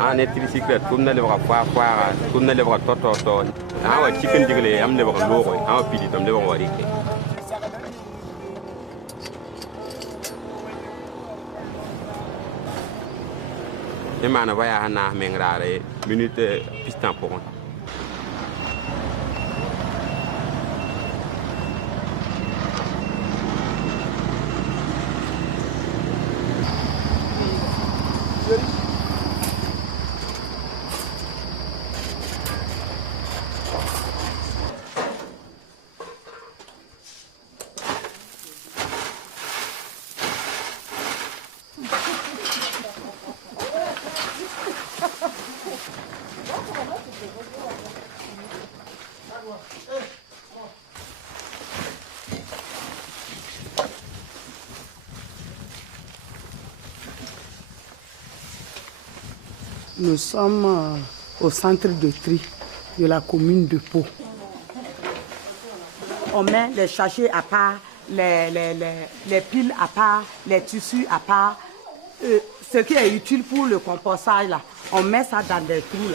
Ane tricyclette comme na lebra fa comme na lebra toto awa chicken digle am lebra logo awa pidi tam lebra wari ke e mana vaya hana mengrare minute pistan pour Nous sommes au centre de tri de la commune de Pau. On met les sachets à part, les piles à part, les tissus à part. Ce qui est utile pour le compostage, là, on met ça dans des trous.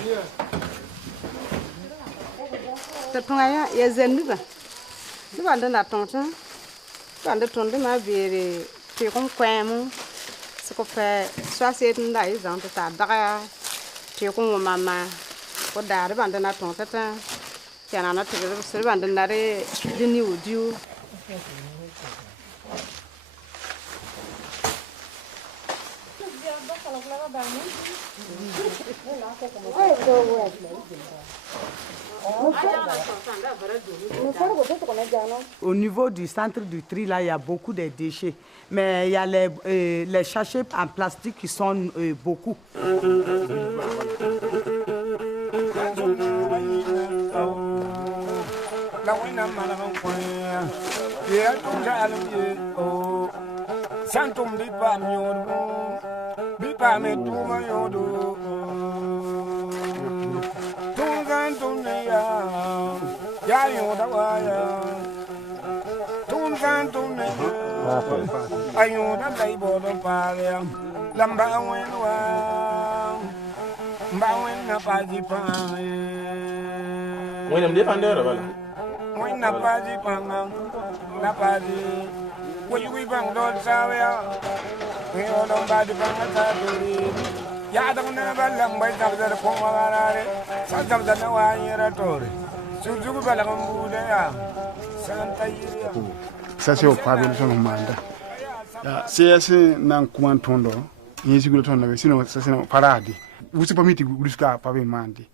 Au niveau du centre du tri, là, il y a beaucoup de déchets. Mais il y a les sachets en plastique qui sont beaucoup. Ça c'est au pavé son mandat. CS nan kuantondo, yezigulo tondo, sinon ça c'est un paradis. Vous c'est pas mis jusqu'à pavé mandi.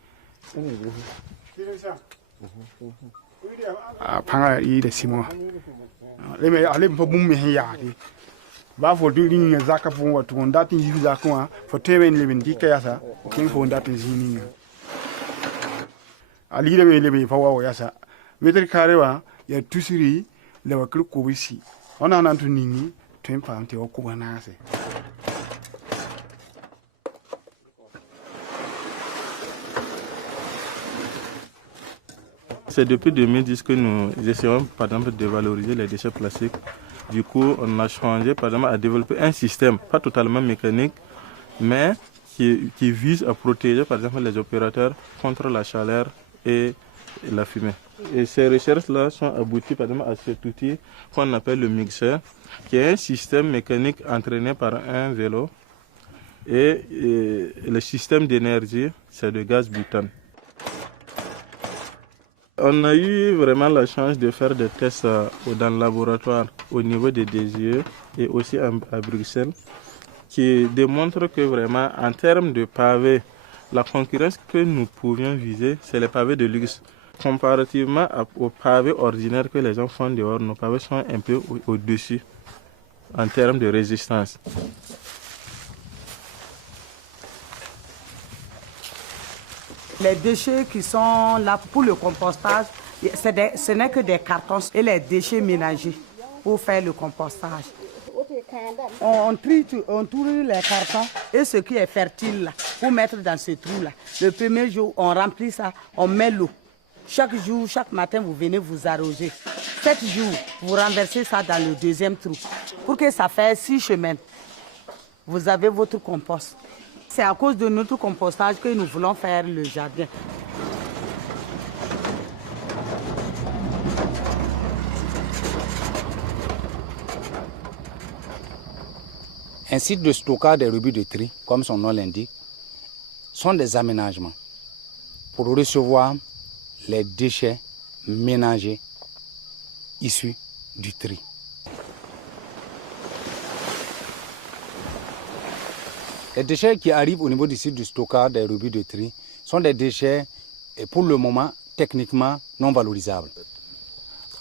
Panga ide simo. Le me ale mpo bummi hen yaade. Ba fo du ni zaka fo watu ndati yifi zakwa fo tewen le ben dikaya kin fo ndati zini. Ali le be fa wa yasa. Meter karewa ya tusiri le wakru kubisi. Ona nantu nini tempa ante okubanase. C'est depuis 2010 que nous essayons par exemple de valoriser les déchets plastiques. Du coup, on a changé par exemple à développer un système, pas totalement mécanique, mais qui vise à protéger par exemple les opérateurs contre la chaleur et la fumée. Et ces recherches-là sont abouties par exemple à cet outil qu'on appelle le mixeur, qui est un système mécanique entraîné par un vélo Et le système d'énergie, c'est de gaz butane. On a eu vraiment la chance de faire des tests dans le laboratoire au niveau des DGE et aussi à Bruxelles, qui démontrent que vraiment, en termes de pavés, la concurrence que nous pouvions viser, c'est les pavés de luxe. Comparativement aux pavés ordinaires que les gens font dehors, nos pavés sont un peu au-dessus en termes de résistance. Les déchets qui sont là pour le compostage, ce n'est que des cartons et les déchets ménagers pour faire le compostage. On tourne les cartons et ce qui est fertile là, pour mettre dans ce trou-là. Le premier jour, on remplit ça, on met l'eau. Chaque jour, chaque matin, vous venez vous arroser. 7 jours, vous renversez ça dans le deuxième trou. Pour que ça fasse 6 semaines, vous avez votre compost. C'est à cause de notre compostage que nous voulons faire le jardin. Un site de stockage des rebuts de tri, comme son nom l'indique, sont des aménagements pour recevoir les déchets ménagers issus du tri. Les déchets qui arrivent au niveau du site de stockage des rebuts de tri sont des déchets, pour le moment, techniquement non valorisables.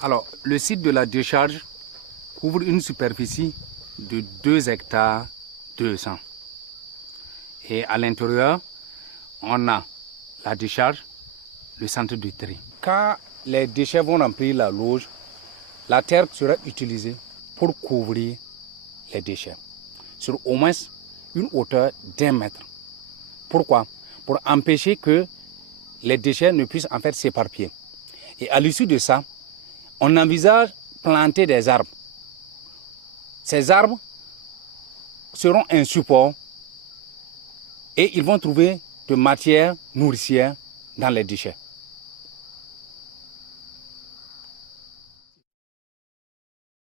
Alors, le site de la décharge couvre une superficie de 2 hectares 200. Et à l'intérieur, on a la décharge, le centre de tri. Quand les déchets vont remplir la loge, la terre sera utilisée pour couvrir les déchets sur au moins une hauteur d'1 mètre. Pourquoi? Pour empêcher que les déchets ne puissent en fait s'éparpiller. Et à l'issue de ça, on envisage planter des arbres. Ces arbres seront un support et ils vont trouver de matière nourricière dans les déchets.